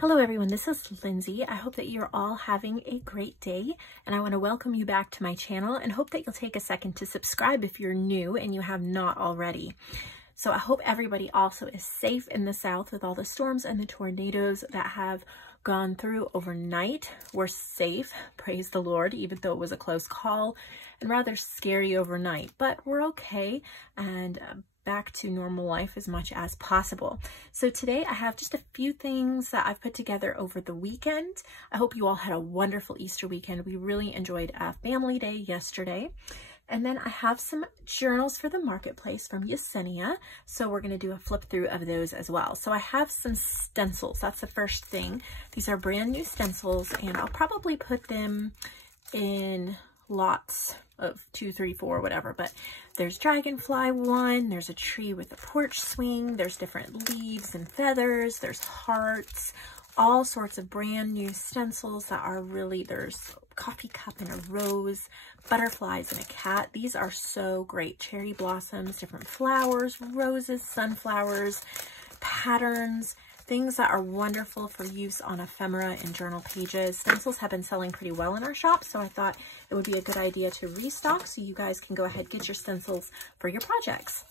Hello everyone, this is Lindsay. I hope that you're all having a great day, and I want to welcome you back to my channel and hope that you'll take a second to subscribe if you're new and you have not already. So I hope everybody also is safe in the South with all the storms and the tornadoes that have gone through overnight. We're safe, praise the Lord, even though it was a close call and rather scary overnight, but we're okay and back to normal life as much as possible. So today I have just a few things that I've put together over the weekend. I hope you all had a wonderful Easter weekend. We really enjoyed a family day yesterday. And then I have some journals for the marketplace from Yesenia. So we're going to do a flip through of those as well. So I have some stencils. That's the first thing. These are brand new stencils and I'll probably put them in lots of 2, 3, 4, whatever, but there's dragonfly one, there's a tree with a porch swing, there's different leaves and feathers, there's hearts, all sorts of brand new stencils that are really, there's a coffee cup and a rose, butterflies and a cat. These are so great. Cherry blossoms, different flowers, roses, sunflowers, patterns, things that are wonderful for use on ephemera and journal pages. Stencils have been selling pretty well in our shop, so I thought it would be a good idea to restock so you guys can go ahead and get your stencils for your projects.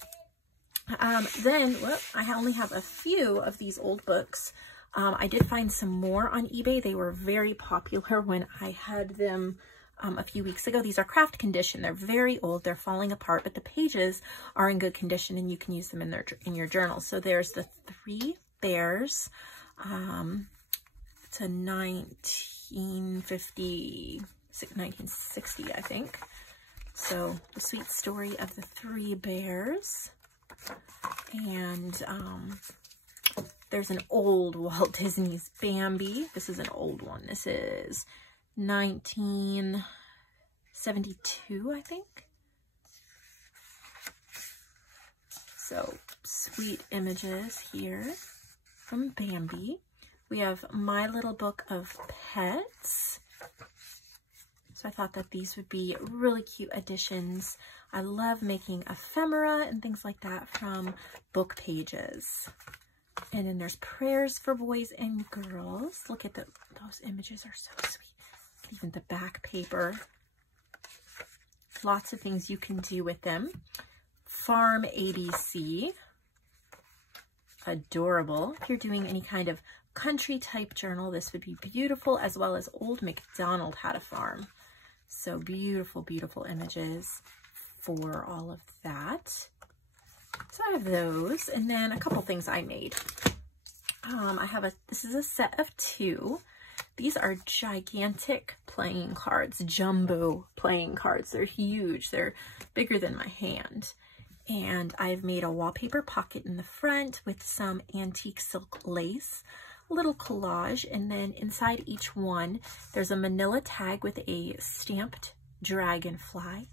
Then I only have a few of these old books. I did find some more on eBay. They were very popular when I had them a few weeks ago. These are craft condition. They're very old. They're falling apart, but the pages are in good condition and you can use them in your journal. So there's the 3 Bears. It's a 1960, I think. So the sweet story of the 3 bears. And there's an old Walt Disney's Bambi. This is an old one. This is 1972, I think. So sweet images here from Bambi. We have My Little Book of Pets. So I thought that these would be really cute additions. I love making ephemera and things like that from book pages. And then there's prayers for boys and girls. Look at those images are so sweet. Even the back paper. Lots of things you can do with them. Farm ABC. Adorable. If you're doing any kind of country type journal, this would be beautiful, as well as Old MacDonald Had a Farm. So beautiful, beautiful images for all of that. So I have those, and then a couple things I made. This is a set of 2. These are gigantic playing cards, jumbo playing cards. They're huge. They're bigger than my hand. And I've made a wallpaper pocket in the front with some antique silk lace, a little collage, and then inside each one, there's a manila tag with a stamped dragonfly.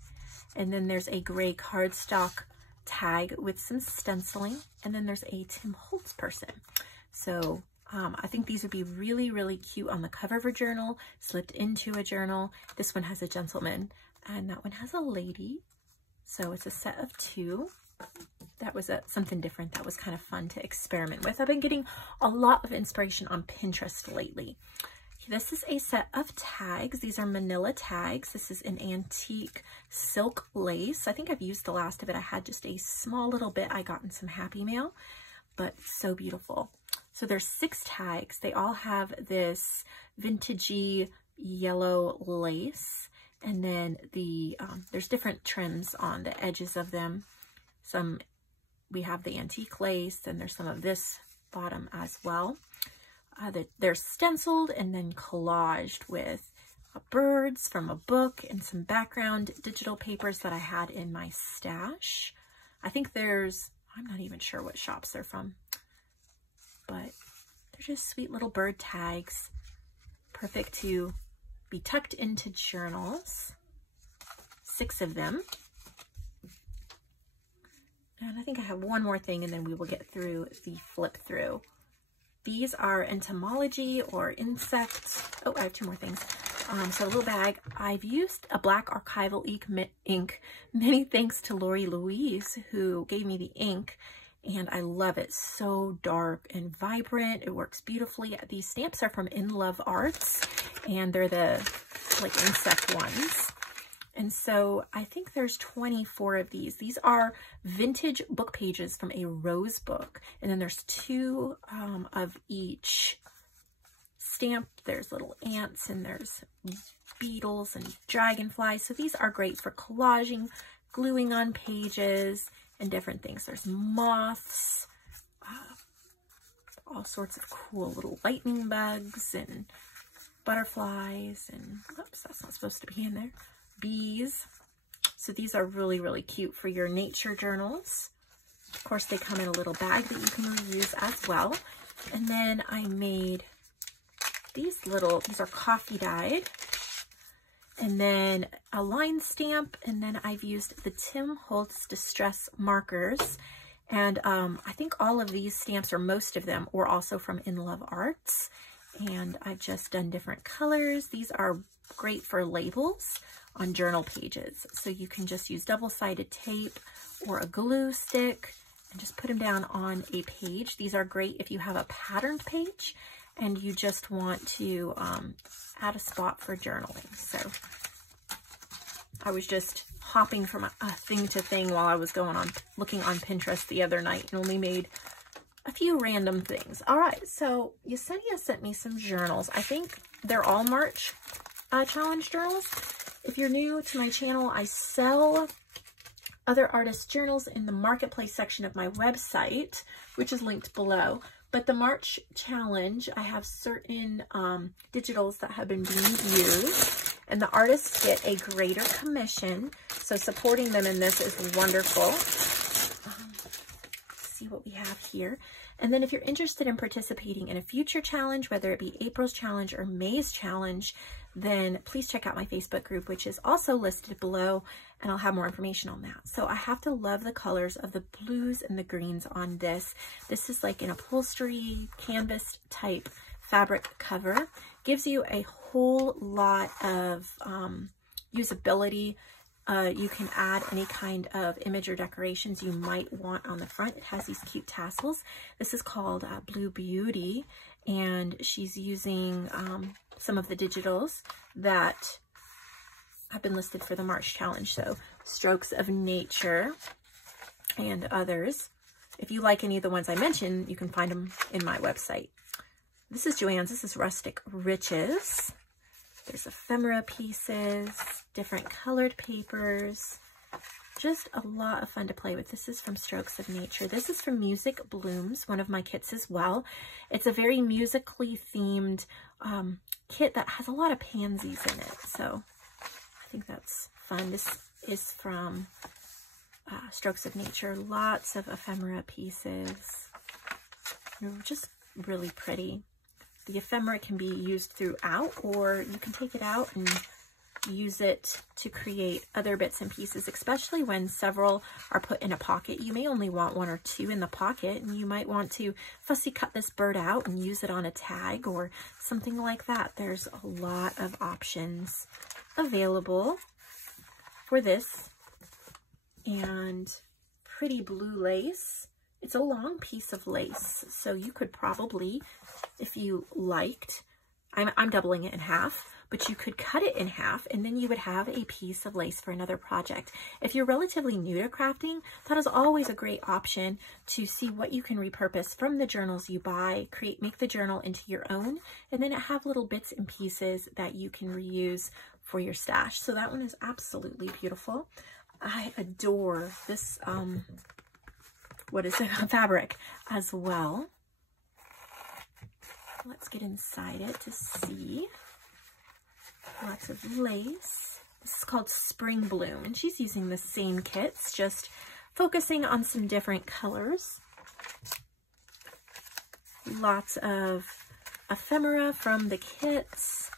And then there's a gray cardstock tag with some stenciling. And then there's a Tim Holtz person. So I think these would be really, really cute on the cover of a journal, slipped into a journal. This one has a gentleman and that one has a lady. So it's a set of 2. That was something different. That was kind of fun to experiment with. I've been getting a lot of inspiration on Pinterest lately. This is a set of tags. These are manila tags. This is an antique silk lace. I think I've used the last of it. I had just a small little bit I got in some Happy Mail, but so beautiful. So there's 6 tags. They all have this vintagey yellow lace. And then there's different trims on the edges of them. We have the antique lace, and there's some of this bottom as well. They're stenciled and then collaged with birds from a book and some background digital papers that I had in my stash. I think I'm not even sure what shops they're from, but they're just sweet little bird tags. Perfect to be tucked into journals. 6 of them. And I think I have one more thing and then we will get through the flip through. These are entomology or insects. Oh, I have 2 more things. So a little bag. I've used a black archival ink. Many thanks to Lori Louise who gave me the ink. and I love it. So dark and vibrant. It works beautifully. These stamps are from In Love Arts, and they're the like insect ones. And so I think there's 24 of these. These are vintage book pages from a rose book. And then there's 2 of each stamp. There's little ants and there's beetles and dragonflies. So these are great for collaging, gluing on pages, and different things. There's moths, all sorts of cool little lightning bugs and butterflies. And oops, that's not supposed to be in there. Bees. So these are really, really cute for your nature journals. Of course, they come in a little bag that you can reuse as well. And then I made these are coffee dyed, and then a line stamp, and then I've used the Tim Holtz Distress markers. And I think all of these stamps, or most of them, were also from In Love Arts. And I've just done different colors. These are great for labels on journal pages. So you can just use double-sided tape or a glue stick and just put them down on a page. These are great if you have a patterned page and you just want to add a spot for journaling. So I was just hopping from a thing to thing while I was looking on Pinterest the other night, and only made a few random things. All right, so Yesenia sent me some journals. I think they're all March challenge journals. If you're new to my channel, I sell other artists' journals in the marketplace section of my website, which is linked below. But the March challenge, I have certain digitals that have been being used, and the artists get a greater commission. So supporting them in this is wonderful. See what we have here. And then if you're interested in participating in a future challenge, whether it be April's challenge or May's challenge, then please check out my Facebook group, which is also listed below, and I'll have more information on that. So I have to love the colors of the blues and the greens on this. This is like an upholstery canvas type fabric cover. Gives you a whole lot of usability. You can add any kind of image or decorations you might want on the front. It has these cute tassels. This is called Blue Beauty, and she's using some of the digitals that have been listed for the March challenge. So Strokes of Nature and others. If you like any of the ones I mentioned, you can find them in my website. This is JoAnn's. This is Rustic Riches. There's ephemera pieces, different colored papers, just a lot of fun to play with. This is from Strokes of Nature. This is from Music Blooms, one of my kits as well. It's a very musically themed kit that has a lot of pansies in it, so I think that's fun. This is from Strokes of Nature. Lots of ephemera pieces. They're just really pretty. The ephemera can be used throughout, or you can take it out and use it to create other bits and pieces, especially when several are put in a pocket. You may only want 1 or 2 in the pocket, and you might want to fussy cut this bird out and use it on a tag or something like that. There's a lot of options available for this. And pretty blue lace. It's a long piece of lace, so you could probably, if you liked, I'm doubling it in half, but you could cut it in half, and then you would have a piece of lace for another project. If you're relatively new to crafting, that is always a great option to see what you can repurpose from the journals you buy, make the journal into your own, and then have little bits and pieces that you can reuse for your stash. So that one is absolutely beautiful. I adore this, fabric as well. Let's get inside it to see. Lots of lace. This is called Spring Bloom, and she's using the same kits, just focusing on some different colors. Lots of ephemera from the kits,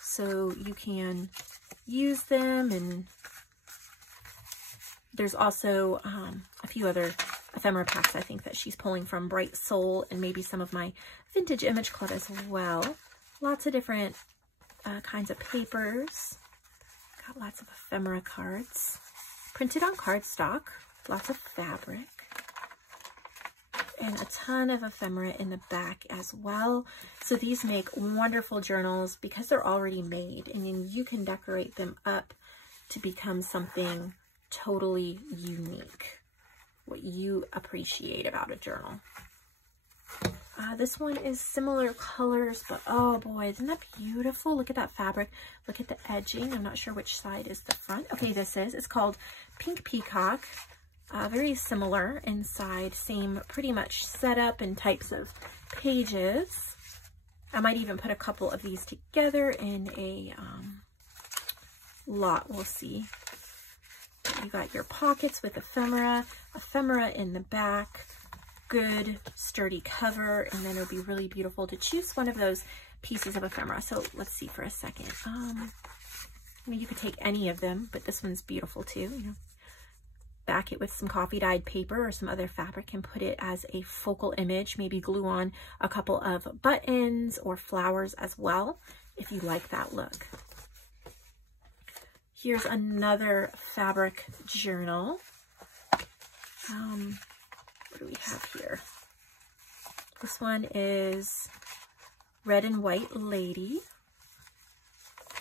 so you can use them, and there's also a few other ephemera packs I think that she's pulling from Bright Soul and maybe some of my Vintage Image Club as well. Lots of different kinds of papers. Got lots of ephemera cards. Printed on cardstock. Lots of fabric. and a ton of ephemera in the back as well. So these make wonderful journals because they're already made, and then you can decorate them up to become something totally unique, what you appreciate about a journal. This one is similar colors, but oh boy, isn't that beautiful? Look at that fabric. Look at the edging. I'm not sure which side is the front. Okay, it's called Pink Peacock. Very similar inside, same pretty much setup and types of pages. I might even put a couple of these together in a lot. We'll see. You got your pockets with ephemera in the back. Good sturdy cover, and then it'll be really beautiful to choose one of those pieces of ephemera. So let's see for a second. I mean, you could take any of them, but this one's beautiful too. You know, back it with some coffee dyed paper or some other fabric and put it as a focal image. Maybe glue on a couple of buttons or flowers as well if you like that look. Here's another fabric journal. What do we have here? This one is Red and White Lady,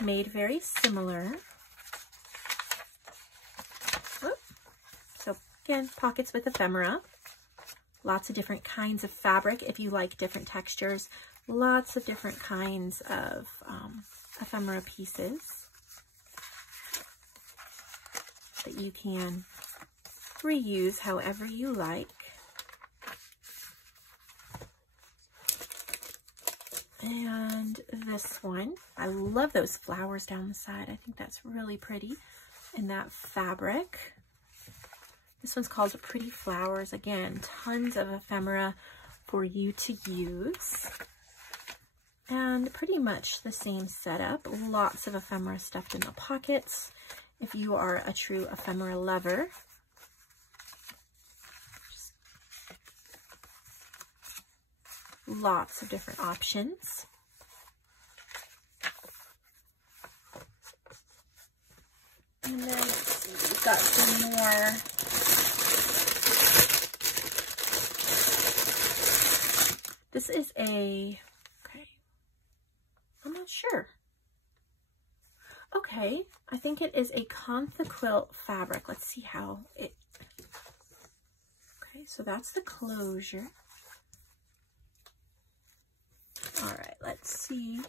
made very similar. Oh. So again, pockets with ephemera, lots of different kinds of fabric if you like different textures, lots of different kinds of ephemera pieces that you can reuse however you like. And this one, I love those flowers down the side. I think that's really pretty in that fabric. This one's called Pretty Flowers. Again, tons of ephemera for you to use. And pretty much the same setup. Lots of ephemera stuffed in the pockets if you are a true ephemera lover. Lots of different options. And then we've got some more. This is okay, I'm not sure. Okay, I think it is a Kantha quilt fabric. Let's see how it, okay, so that's the closure. All right, let's see.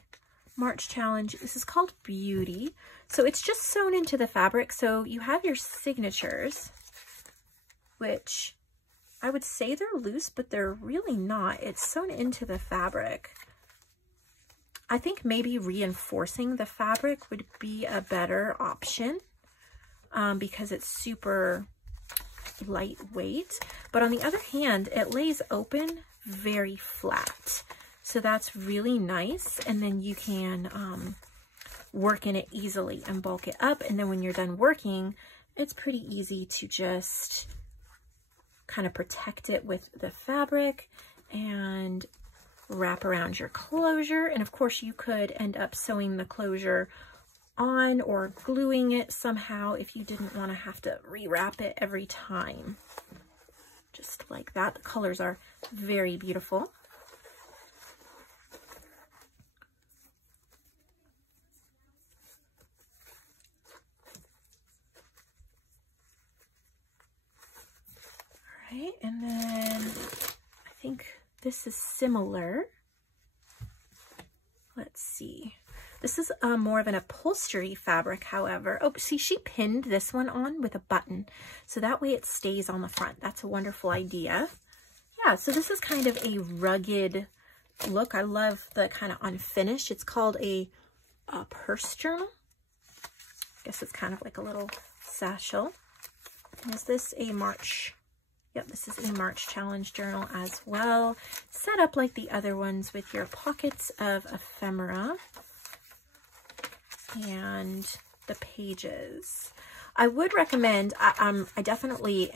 March challenge. This is called Beauty. So it's just sewn into the fabric. So you have your signatures, which I would say they're loose, but they're really not. It's sewn into the fabric. I think maybe reinforcing the fabric would be a better option because it's super lightweight. But on the other hand, it lays open very flat. So that's really nice. And then you can work in it easily and bulk it up. And then when you're done working, it's pretty easy to just kind of protect it with the fabric and wrap around your closure. And of course you could end up sewing the closure on or gluing it somehow if you didn't want to have to rewrap it every time. Just like that. The colors are very beautiful. All right, and then I think this is similar. Let's see. This is more of an upholstery fabric, however. Oh, see, she pinned this one on with a button, so that way it stays on the front. That's a wonderful idea. Yeah, so this is kind of a rugged look. I love the kind of unfinished. It's called a purse journal. I guess it's kind of like a little satchel. And is this a March? Yep, this is a March challenge journal as well. Set up like the other ones with your pockets of ephemera and the pages. I would recommend, I definitely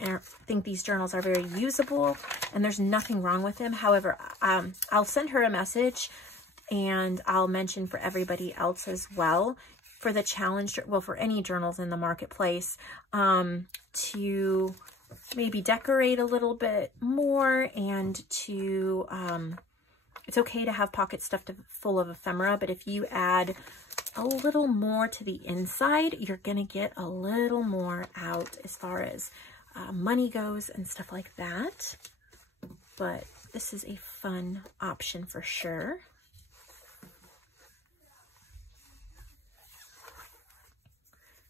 think these journals are very usable and there's nothing wrong with them. However, I'll send her a message and I'll mention for everybody else as well for the challenge, well, for any journals in the marketplace, to maybe decorate a little bit more and to, it's okay to have pockets stuffed full of ephemera, but if you add a little more to the inside, you're gonna get a little more out as far as money goes and stuff like that. But this is a fun option for sure.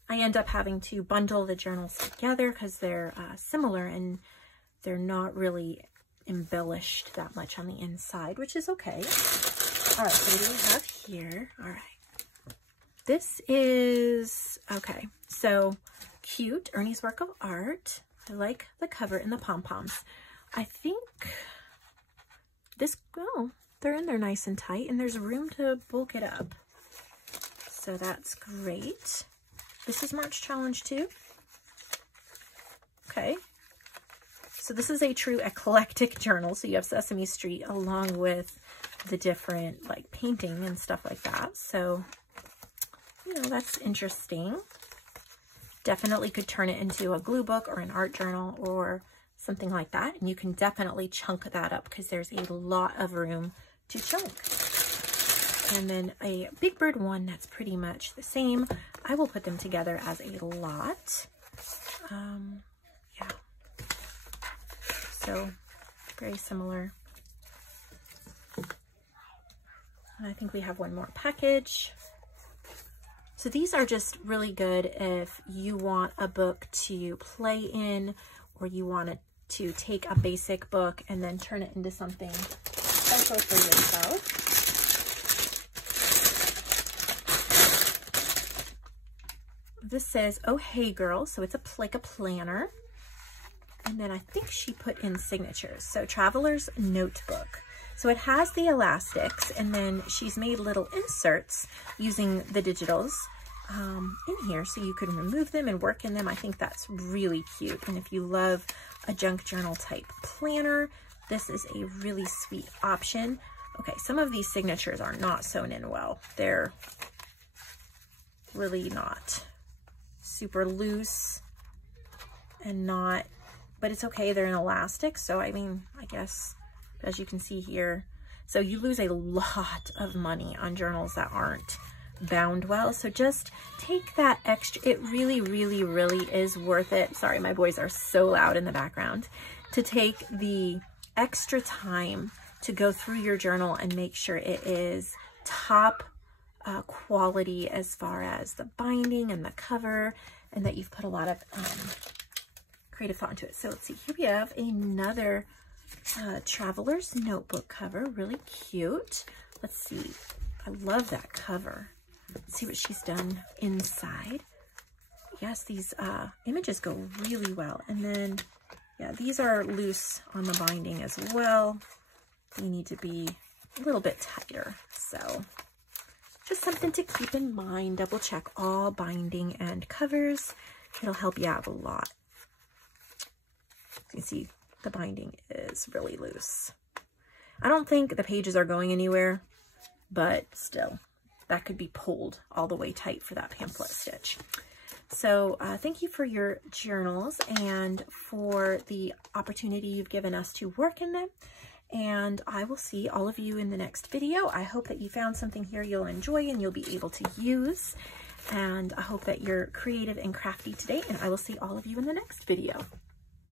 I end up having to bundle the journals together because they're similar and they're not really embellished that much on the inside, which is okay. All right, so what do we have here? All right. This is, okay, so cute, Ernie's work of art. I like the cover and the pom-poms. I think this, oh, they're in there nice and tight and there's room to bulk it up. So that's great. This is March Challenge too. Okay. So this is a true eclectic journal. So you have Sesame Street along with the different like painting and stuff like that. So, you know, that's interesting. Definitely could turn it into a glue book or an art journal or something like that. And you can definitely chunk that up because there's a lot of room to chunk. And then a Big Bird one that's pretty much the same. I will put them together as a lot. Yeah. So very similar. And I think we have one more package. So these are just really good if you want a book to play in, or you want to take a basic book and then turn it into something special for yourself. This says, oh, hey girl. So it's like a planner. And then I think she put in signatures. So Traveler's Notebook. So it has the elastics, and then she's made little inserts using the digitals in here so you can remove them and work in them. I think that's really cute. And if you love a junk journal type planner, this is a really sweet option. Okay, some of these signatures are not sewn in well. They're really not super loose and not, but it's okay. They're in elastic. So, I mean, I guess as you can see here, so you lose a lot of money on journals that aren't bound well. So just take that extra, it really, really, really is worth it. Sorry, my boys are so loud in the background. To take the extra time to go through your journal and make sure it is top quality as far as the binding and the cover, and that you've put a lot of creative thought into it. So let's see, here we have another Traveler's Notebook cover, really cute. Let's see, I love that cover. Let's see what she's done inside. Yes, these images go really well. And then, yeah, these are loose on the binding as well. They need to be a little bit tighter. So just something to keep in mind. Double check all binding and covers. It'll help you out a lot. You can see the binding is really loose. I don't think the pages are going anywhere, but still, that could be pulled all the way tight for that pamphlet stitch. So thank you for your journals and for the opportunity you've given us to work in them. And I will see all of you in the next video. I hope that you found something here you'll enjoy and you'll be able to use. And I hope that you're creative and crafty today. And I will see all of you in the next video.